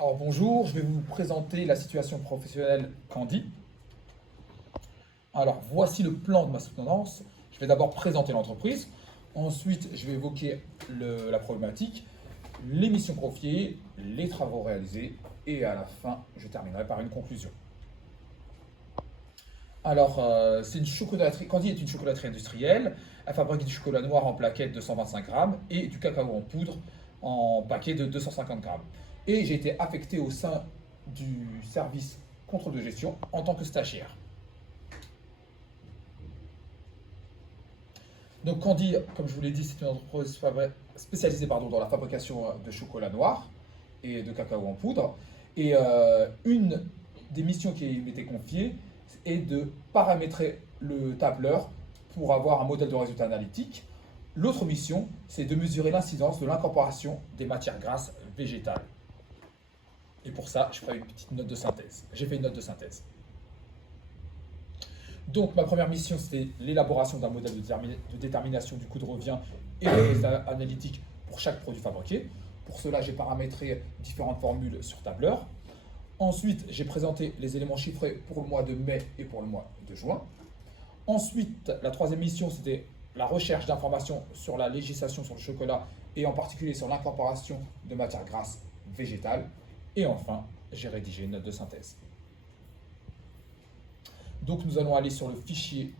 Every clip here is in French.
Alors bonjour, je vais vous présenter la situation professionnelle Candy. Alors voici le plan de ma soutenance. Je vais d'abord présenter l'entreprise. Ensuite, je vais évoquer la problématique, les missions confiées, les travaux réalisés et à la fin, je terminerai par une conclusion. Alors, c'est une chocolaterie. Candy est une chocolaterie industrielle. Elle fabrique du chocolat noir en plaquette de 125 grammes et du cacao en poudre en paquet de 250 grammes. Et j'ai été affecté au sein du service contrôle de gestion en tant que stagiaire. Donc, Candy, comme je vous l'ai dit, c'est une entreprise spécialisée dans la fabrication de chocolat noir et de cacao en poudre. Et une des missions qui m'était confiée est de paramétrer le tableur pour avoir un modèle de résultat analytique. L'autre mission, c'est de mesurer l'incidence de l'incorporation des matières grasses végétales. Et pour ça, je ferai une petite note de synthèse. J'ai fait une note de synthèse. Donc, ma première mission, c'était l'élaboration d'un modèle de détermination du coût de revient et des résultats analytiques pour chaque produit fabriqué. Pour cela, j'ai paramétré différentes formules sur tableur. Ensuite, j'ai présenté les éléments chiffrés pour le mois de mai et pour le mois de juin. Ensuite, la troisième mission, c'était la recherche d'informations sur la législation sur le chocolat et en particulier sur l'incorporation de matières grasses végétales. Et enfin, j'ai rédigé une note de synthèse. Donc nous allons aller sur le fichier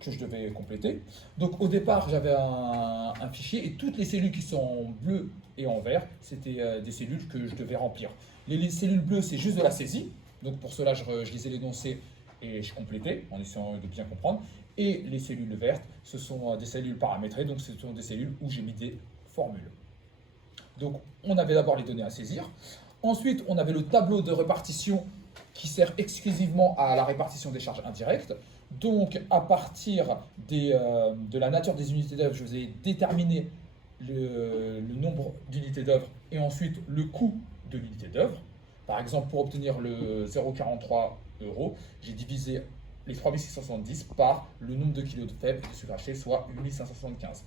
que je devais compléter. Donc au départ, j'avais un fichier et toutes les cellules qui sont en bleu et en vert, c'était des cellules que je devais remplir. Les cellules bleues, c'est juste de la saisie. Donc pour cela, je lisais l'énoncé et je complétais en essayant de bien comprendre. Et les cellules vertes, ce sont des cellules paramétrées, donc ce sont des cellules où j'ai mis des formules. Donc on avait d'abord les données à saisir. Ensuite, on avait le tableau de répartition qui sert exclusivement à la répartition des charges indirectes. Donc, à partir de la nature des unités d'œuvre, je vous ai déterminé le nombre d'unités d'œuvre et ensuite le coût de l'unité d'œuvre. Par exemple, pour obtenir le 0,43 euros, j'ai divisé les 3670 par le nombre de kilos de fèves et de sucre acheté, soit 8575.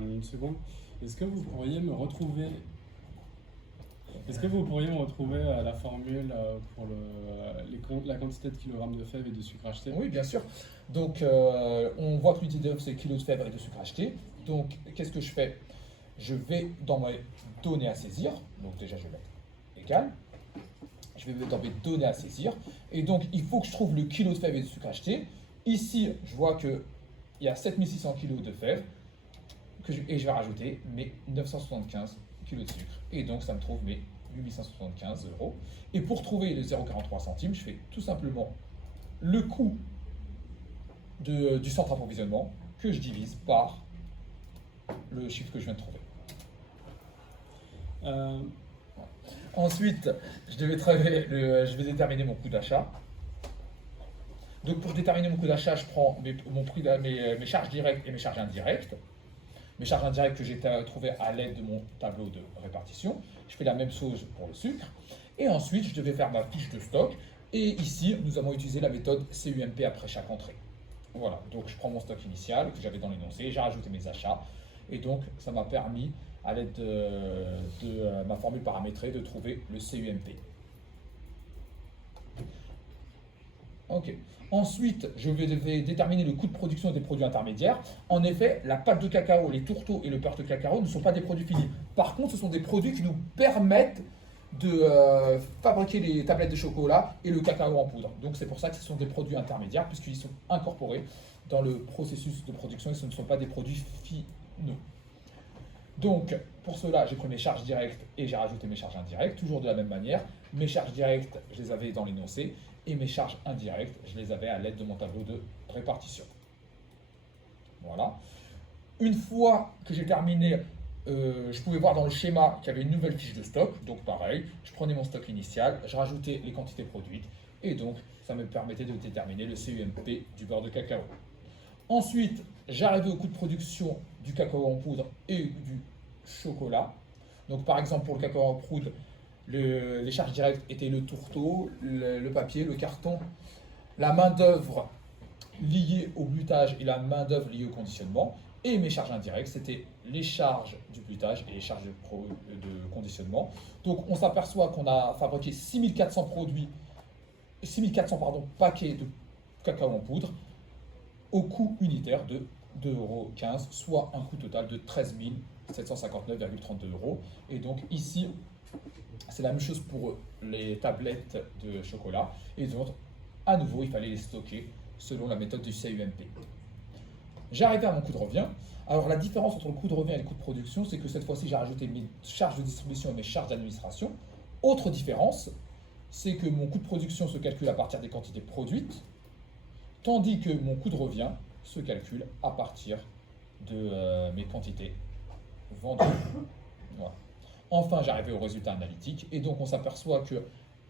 Une seconde. Est-ce que vous pourriez me retrouver Est-ce que vous pourriez me retrouver la formule pour la quantité de kilogrammes de fèves et de sucre acheté? Oui, bien sûr. Donc, on voit que l'unité d'œuvre, c'est kilos de fèves et de sucre acheté. Donc, qu'est-ce que je fais? Je vais dans mes données à saisir. Donc, déjà, je vais mettre égal. Je vais dans mes données à saisir. Et donc, il faut que je trouve le kilo de fèves et de sucre acheté. Ici, je vois qu'il y a 7600 kg de fèves. Et je vais rajouter mes 975 kg de sucre. Et donc, ça me trouve mes 8575 euros. Et pour trouver les 0,43 centimes, je fais tout simplement le coût du centre d'approvisionnement que je divise par le chiffre que je viens de trouver. Ensuite, je vais déterminer mon coût d'achat. Donc pour déterminer mon coût d'achat, je prends mes charges directes et mes charges indirectes. Mes charges indirectes que j'ai trouvées à l'aide de mon tableau de répartition. Je fais la même chose pour le sucre. Et ensuite, je devais faire ma fiche de stock. Et ici, nous avons utilisé la méthode CUMP après chaque entrée. Voilà, donc je prends mon stock initial que j'avais dans l'énoncé, j'ai rajouté mes achats. Et donc, ça m'a permis, à l'aide de ma formule paramétrée, de trouver le CUMP. Ok. Ensuite, je vais déterminer le coût de production des produits intermédiaires. En effet, la pâte de cacao, les tourteaux et le beurre de cacao ne sont pas des produits finis. Par contre, ce sont des produits qui nous permettent de fabriquer les tablettes de chocolat et le cacao en poudre. Donc c'est pour ça que ce sont des produits intermédiaires, puisqu'ils sont incorporés dans le processus de production et ce ne sont pas des produits finaux. Donc, pour cela, j'ai pris mes charges directes et j'ai rajouté mes charges indirectes, toujours de la même manière. Mes charges directes, je les avais dans l'énoncé, et mes charges indirectes, je les avais à l'aide de mon tableau de répartition. Voilà. Une fois que j'ai terminé, je pouvais voir dans le schéma qu'il y avait une nouvelle fiche de stock. Donc pareil, je prenais mon stock initial, je rajoutais les quantités produites, et donc ça me permettait de déterminer le CUMP du beurre de cacao. Ensuite, j'arrivais au coût de production du cacao en poudre et du chocolat. Donc par exemple pour le cacao en poudre, les charges directes étaient le tourteau, le papier, le carton, la main-d'œuvre liée au glutage et la main-d'œuvre liée au conditionnement. Et mes charges indirectes, c'était les charges du butage et les charges de conditionnement. Donc on s'aperçoit qu'on a fabriqué 6400 produits, 6400 pardon, paquets de cacao en poudre au coût unitaire de 2,15 €, soit un coût total de 13 759,32 €. Et donc ici, c'est la même chose pour les tablettes de chocolat. Et donc, à nouveau, il fallait les stocker selon la méthode du CUMP. J'ai arrivé à mon coût de revient. Alors la différence entre le coût de revient et le coût de production, c'est que cette fois-ci, j'ai rajouté mes charges de distribution et mes charges d'administration. Autre différence, c'est que mon coût de production se calcule à partir des quantités produites, tandis que mon coût de revient se calcule à partir de mes quantités vendues. Voilà. Enfin, j'arrivais au résultat analytique et donc on s'aperçoit que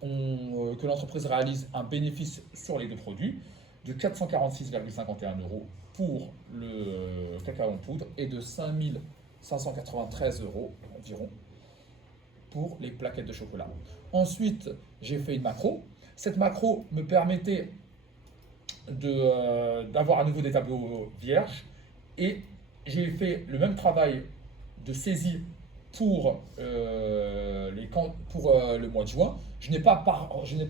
l'entreprise réalise un bénéfice sur les deux produits de 446,51 € pour le cacao en poudre et de 5 593 € environ pour les plaquettes de chocolat. Ensuite, j'ai fait une macro. Cette macro me permettait d'avoir à nouveau des tableaux vierges et j'ai fait le même travail de saisie pour le mois de juin. Je n'ai pas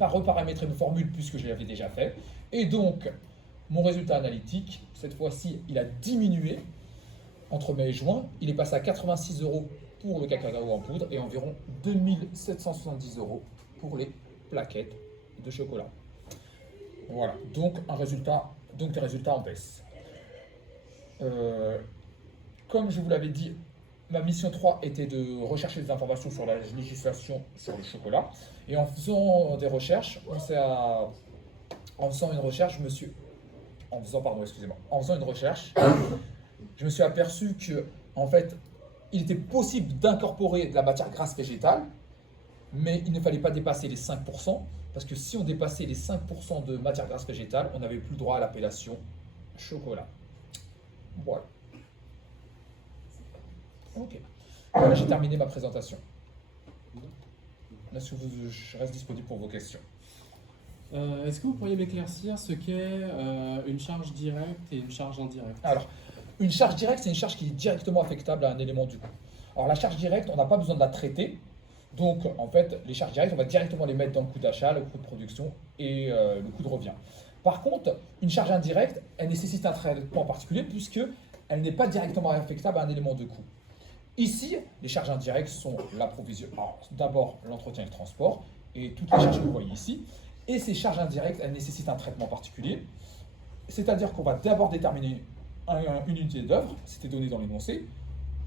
reparamétré mes formules puisque je l'avais déjà fait. Et donc, mon résultat analytique, cette fois-ci, il a diminué entre mai et juin. Il est passé à 86 € pour le cacao en poudre et environ 2770 € pour les plaquettes de chocolat. Voilà, donc des résultats en baisse. Comme je vous l'avais dit, ma mission 3 était de rechercher des informations sur la législation sur le chocolat. Et en faisant des recherches, en faisant une recherche, je me suis aperçu que, en fait, il était possible d'incorporer de la matière grasse végétale, mais il ne fallait pas dépasser les 5%, parce que si on dépassait les 5% de matière grasse végétale, on n'avait plus droit à l'appellation chocolat. Voilà. Ok. Voilà, j'ai terminé ma présentation. Est-ce que je reste disponible pour vos questions? Est-ce que vous pourriez m'éclaircir ce qu'est une charge directe et une charge indirecte? Alors, une charge directe, c'est une charge qui est directement affectable à un élément du coût. Alors, la charge directe, on n'a pas besoin de la traiter. Donc, en fait, les charges directes, on va directement les mettre dans le coût d'achat, le coût de production et le coût de revient. Par contre, une charge indirecte, elle nécessite un traitement particulier puisqu'elle n'est pas directement affectable à un élément de coût. Ici, les charges indirectes sont l'approvisionnement, d'abord l'entretien et le transport, et toutes les charges que vous voyez ici. Et ces charges indirectes, elles nécessitent un traitement particulier. C'est-à-dire qu'on va d'abord déterminer une unité d'œuvre, c'était donné dans l'énoncé.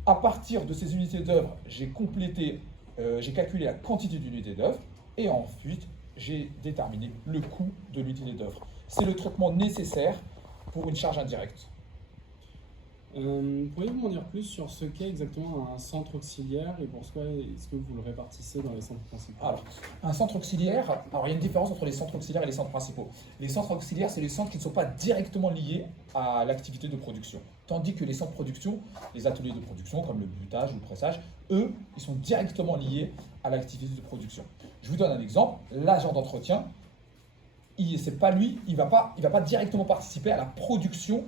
À partir de ces unités d'œuvre, j'ai calculé la quantité d'unités d'œuvre, et ensuite, j'ai déterminé le coût de l'unité d'œuvre. C'est le traitement nécessaire pour une charge indirecte. Pourriez-vous m'en dire plus sur ce qu'est exactement un centre auxiliaire et pourquoi est-ce que vous le répartissez dans les centres principaux? Alors, un centre auxiliaire, alors il y a une différence entre les centres auxiliaires et les centres principaux. Les centres auxiliaires, c'est les centres qui ne sont pas directement liés à l'activité de production. Tandis que les centres de production, les ateliers de production comme le butage ou le pressage, eux, ils sont directement liés à l'activité de production. Je vous donne un exemple, l'agent d'entretien, c'est pas lui, il va pas directement participer à la production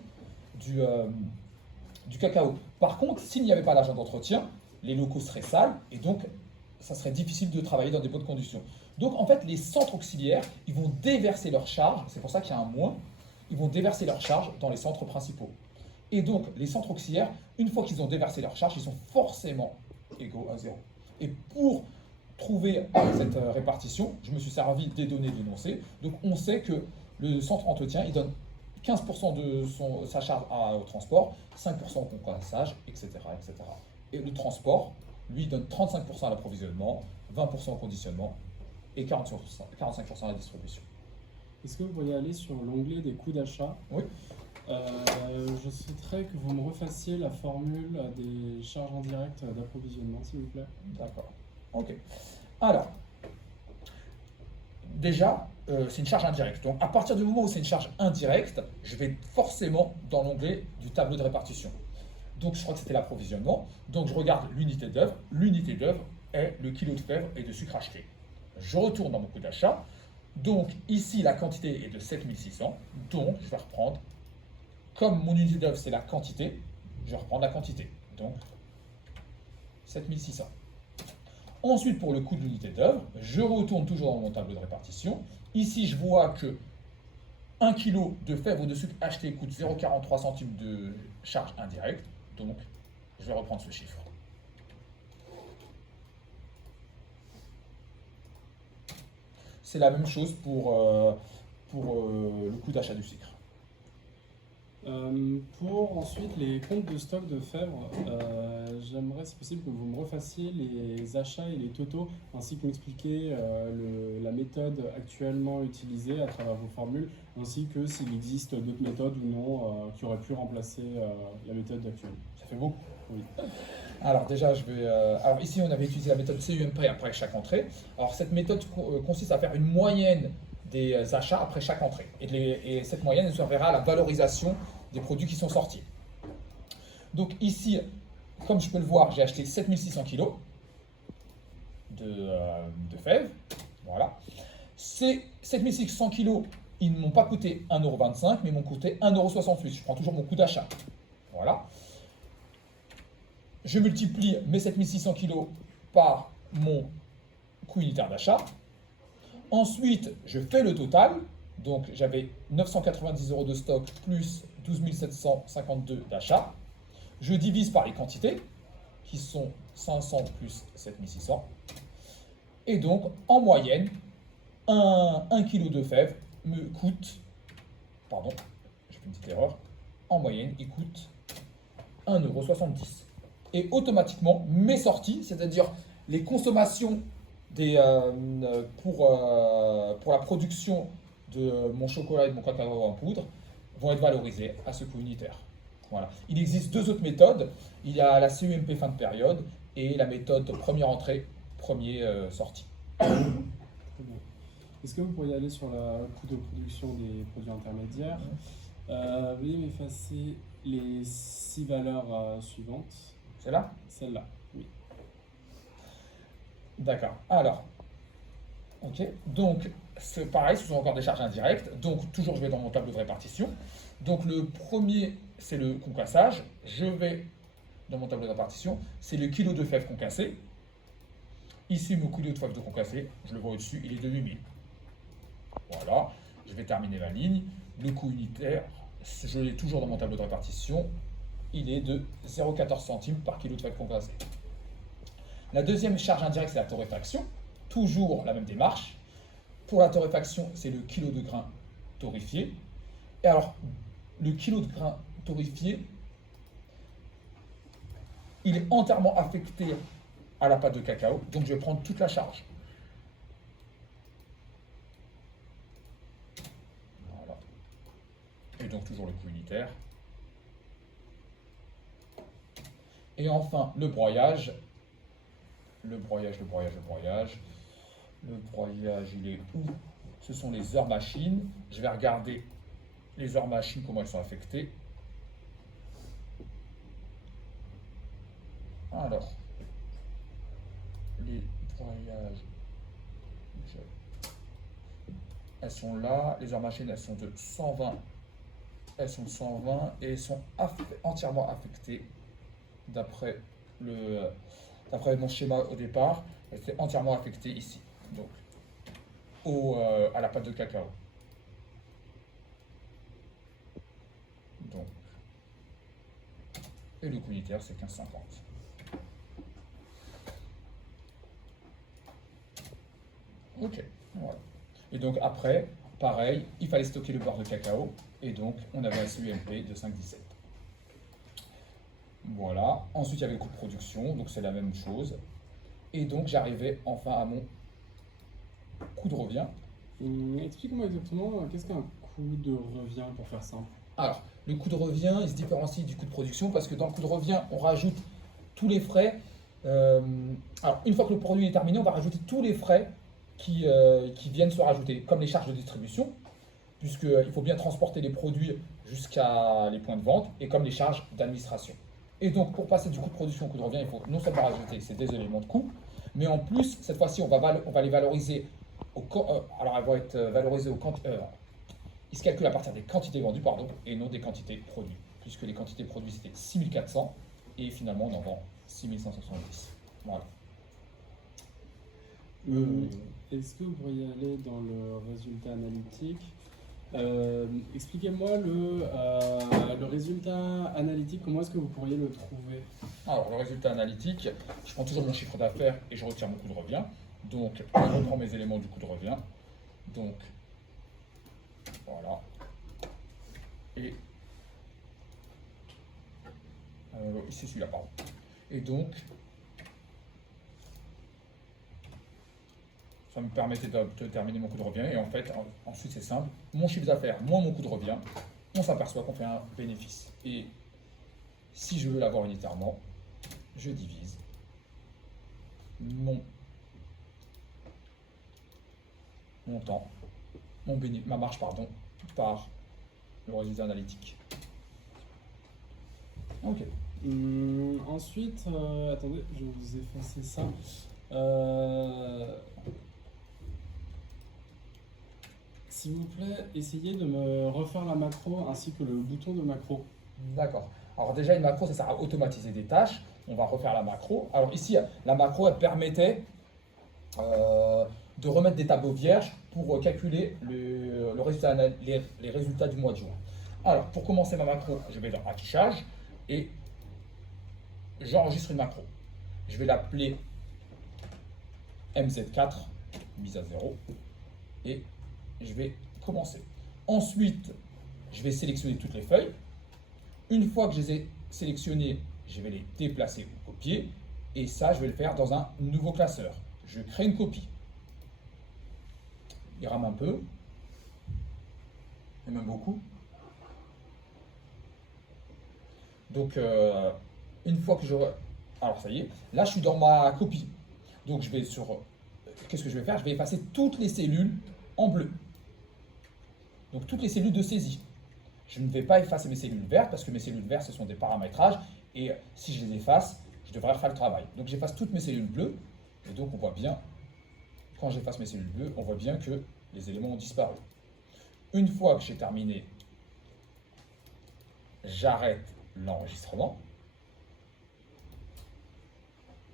du cacao. Par contre, s'il n'y avait pas l'agent d'entretien, les locaux seraient sales et donc ça serait difficile de travailler dans des bonnes conditions. Donc en fait, les centres auxiliaires, ils vont déverser leurs charges, c'est pour ça qu'il y a un moins, ils vont déverser leurs charges dans les centres principaux. Et donc les centres auxiliaires, une fois qu'ils ont déversé leurs charges, ils sont forcément égaux à 0. Et pour trouver cette répartition, je me suis servi des données d'énoncé. Donc on sait que le centre entretien, il donne 15% de sa charge au transport, 5% au compassage, etc., etc. Et le transport, lui, donne 35% à l'approvisionnement, 20% au conditionnement et 45% à la distribution. Est-ce que vous pourriez aller sur l'onglet des coûts d'achat? Oui. Je souhaiterais que vous me refassiez la formule des charges indirectes d'approvisionnement, s'il vous plaît. D'accord. Ok. Alors, déjà, c'est une charge indirecte. Donc, à partir du moment où c'est une charge indirecte, je vais forcément dans l'onglet du tableau de répartition. Donc, je crois que c'était l'approvisionnement. Donc, je regarde l'unité d'œuvre. L'unité d'œuvre est le kilo de fèves et de sucre acheté. Je retourne dans mon coût d'achat. Donc, ici, la quantité est de 7600. Donc, je vais reprendre. Comme mon unité d'œuvre, c'est la quantité, je vais reprendre la quantité. Donc, 7600. Ensuite, pour le coût de l'unité d'œuvre, je retourne toujours dans mon tableau de répartition. Ici, je vois que 1 kg de fèves ou de sucre acheté coûte 0,43 centimes de charge indirecte. Donc, je vais reprendre ce chiffre. C'est la même chose pour le coût d'achat du sucre. Pour ensuite les comptes de stock de fèves, j'aimerais, si possible, que vous me refassiez les achats et les totaux, ainsi que m'expliquer la méthode actuellement utilisée à travers vos formules, ainsi que s'il existe d'autres méthodes ou non qui auraient pu remplacer la méthode actuelle. Ça fait beaucoup. Oui. Alors déjà, alors ici, on avait utilisé la méthode CUMP après chaque entrée. Alors cette méthode consiste à faire une moyenne des achats après chaque entrée. Et cette moyenne nous servira à la valorisation des produits qui sont sortis. Donc ici, comme je peux le voir, j'ai acheté 7600 kg de fèves. Voilà. Ces 7600 kg, ils ne m'ont pas coûté 1,25 €, mais m'ont coûté 1,68 €. Je prends toujours mon coût d'achat. Voilà. Je multiplie mes 7600 kg par mon coût unitaire d'achat. Ensuite, je fais le total. Donc, j'avais 990 € de stock plus 12 752 d'achat. Je divise par les quantités, qui sont 500 plus 7600. Et donc, en moyenne, 1 kg de fèves me coûte, pardon, j'ai fait une petite erreur, en moyenne, il coûte 1,70 €. Et automatiquement, mes sorties, c'est-à-dire les consommations pour la production de mon chocolat et de mon cacao en poudre, vont être valorisées à ce coût unitaire. Voilà. Il existe deux autres méthodes. Il y a la CUMP fin de période et la méthode première entrée, premier sortie. Très bien. Est-ce que vous pourriez aller sur le coût de production des produits intermédiaires? Veuillez m'effacer les 6 valeurs suivantes. C'est là? Celle-là, oui. D'accord. Alors, ok. Donc, c'est pareil, ce sont encore des charges indirectes. Donc, toujours, je vais dans mon tableau de répartition. Donc, le premier, c'est le concassage. Je vais dans mon tableau de répartition. C'est le kilo de fèves concassées. Ici, mon kilo de fèves de concassées, je le vois au-dessus, il est de 8000. Voilà. Je vais terminer ma ligne. Le coût unitaire, je l'ai toujours dans mon tableau de répartition. Il est de 0,14 centimes par kilo de fèves concassées. La deuxième charge indirecte, c'est la torréfaction. Toujours la même démarche. Pour la torréfaction, c'est le kilo de grains torréfiés. Et alors, le kilo de grains torréfiés, il est entièrement affecté à la pâte de cacao. Donc, je vais prendre toute la charge. Voilà. Et donc, toujours le coût unitaire. Et enfin, le broyage. Le broyage, il est où? Ce sont les heures machines. Je vais regarder les heures machines, comment elles sont affectées. Alors, les broyages, elles sont là. Les heures machines, elles sont de 120. Elles sont de 120 et elles sont entièrement affectées d'après mon schéma au départ. Elle s'est entièrement affectée ici, donc à la pâte de cacao. Donc, et le coût unitaire, c'est 15,50. Ok, voilà. Et donc après, pareil, il fallait stocker le beurre de cacao, et donc on avait un CUMP de 5,17. Voilà. Ensuite, il y avait le coût de production, donc c'est la même chose. Et donc, j'arrivais enfin à mon coût de revient. Explique-moi exactement qu'est-ce qu'un coût de revient pour faire simple. Alors, le coût de revient, il se différencie du coût de production parce que dans le coût de revient, on rajoute tous les frais. Alors, une fois que le produit est terminé, on va rajouter tous les frais qui viennent se rajouter, comme les charges de distribution, puisqu'il faut bien transporter les produits jusqu'à les points de vente, et comme les charges d'administration. Et donc, pour passer du coût de production au coût de revient, il faut non seulement rajouter ces deux éléments de coût, mais en plus, cette fois-ci, on va les valoriser alors, elles vont être valorisées il se calcule à partir des quantités vendues, pardon, et non des quantités produites, puisque les quantités produites c'était 6400 et finalement on en vend 6570. Voilà. Est-ce que vous pourriez aller dans le résultat analytique? Expliquez-moi le résultat analytique, comment est-ce que vous pourriez le trouver? Alors, le résultat analytique, je prends toujours mon chiffre d'affaires et je retire mon coût de revient. Donc, je reprends mes éléments du coût de revient. Donc, voilà. Et c'est celui-là, pardon. Et donc, ça me permettait de déterminer mon coût de revient. Et en fait, ensuite, c'est simple. Mon chiffre d'affaires moins mon coût de revient, on s'aperçoit qu'on fait un bénéfice. Et si je veux l'avoir unitairement, je divise mon montant, ma marge, pardon, par le résultat analytique. Ok. Ensuite, attendez, je vais vous effacer ça. S'il vous plaît, essayez de me refaire la macro ainsi que le bouton de macro. D'accord. Alors déjà, une macro, ça sert à automatiser des tâches. On va refaire la macro. Alors ici, la macro, elle permettait de remettre des tableaux vierges pour calculer le résultat, les résultats du mois de juin. Alors, pour commencer ma macro, je vais dans Affichage et j'enregistre une macro. Je vais l'appeler MZ4, mise à 0, et je vais commencer. Ensuite, je vais sélectionner toutes les feuilles. Une fois que je les ai sélectionnées, je vais les déplacer ou copier. Et ça, je vais le faire dans un nouveau classeur. Je crée une copie. Il rame un peu. Et même beaucoup. Donc, une fois que je... Alors, ça y est. Là, je suis dans ma copie. Donc, je vais sur... Qu'est-ce que je vais faire? Je vais effacer toutes les cellules en bleu. Donc, toutes les cellules de saisie. Je ne vais pas effacer mes cellules vertes parce que mes cellules vertes, ce sont des paramétrages. Et si je les efface, je devrais refaire le travail. Donc, j'efface toutes mes cellules bleues. Et donc, on voit bien, quand j'efface mes cellules bleues, on voit bien que les éléments ont disparu. Une fois que j'ai terminé, j'arrête l'enregistrement.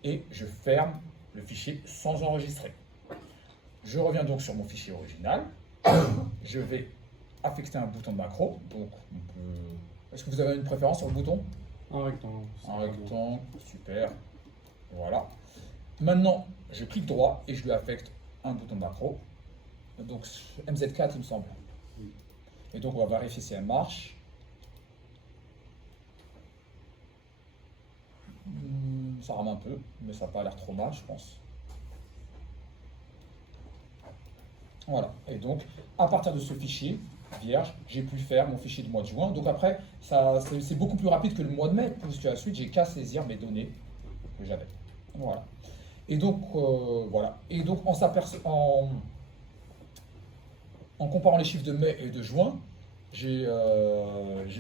Et je ferme le fichier sans enregistrer. Je reviens donc sur mon fichier original. Je vais affecter un bouton de macro. Donc, est-ce que vous avez une préférence sur le bouton? Un rectangle. Un rectangle, super. Voilà. Maintenant, je clique droit et je lui affecte un bouton de macro. Donc, MZ4, il me semble. Oui. Et donc, on va vérifier si elle marche. Ça rame un peu, mais ça n'a pas l'air trop mal, je pense. Voilà. Et donc, à partir de ce fichier vierge, j'ai pu faire mon fichier du mois de juin. Donc après, c'est beaucoup plus rapide que le mois de mai, puisque ensuite, j'ai qu'à saisir mes données que j'avais. Voilà. Et donc, voilà. Et donc, en comparant les chiffres de mai et de juin, j'ai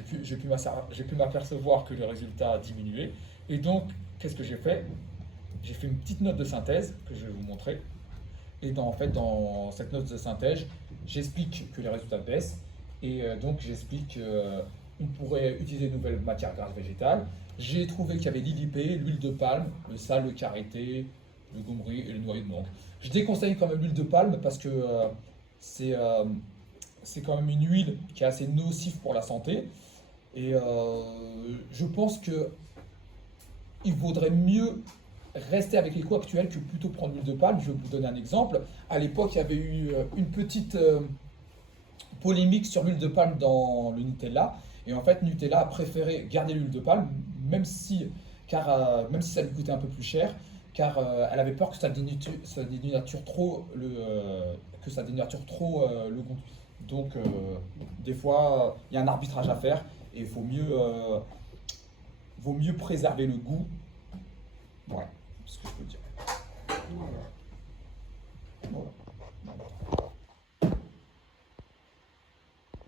pu m'apercevoir que le résultat a diminué. Et donc, qu'est-ce que j'ai fait? J'ai fait une petite note de synthèse que je vais vous montrer. Et en fait, dans cette note de synthèse, j'explique que les résultats baissent. Et donc, j'explique qu'on pourrait utiliser de nouvelles matières grasses végétales. J'ai trouvé qu'il y avait l'ILIP, l'huile de palme, le sal, le karité, le gommerie et le noyau de mangue. Je déconseille quand même l'huile de palme parce que c'est quand même une huile qui est assez nocive pour la santé. Et je pense qu'il vaudrait mieux rester avec l'éco actuel que plutôt prendre l'huile de palme. Je vais vous donner un exemple. À l'époque, il y avait eu une petite polémique sur l'huile de palme dans le Nutella. Et en fait, Nutella a préféré garder l'huile de palme, même si ça lui coûtait un peu plus cher, car elle avait peur que ça dénature trop le goût. Donc, des fois, il y a un arbitrage à faire et il vaut mieux préserver le goût. Ouais, c'est ce que je peux dire.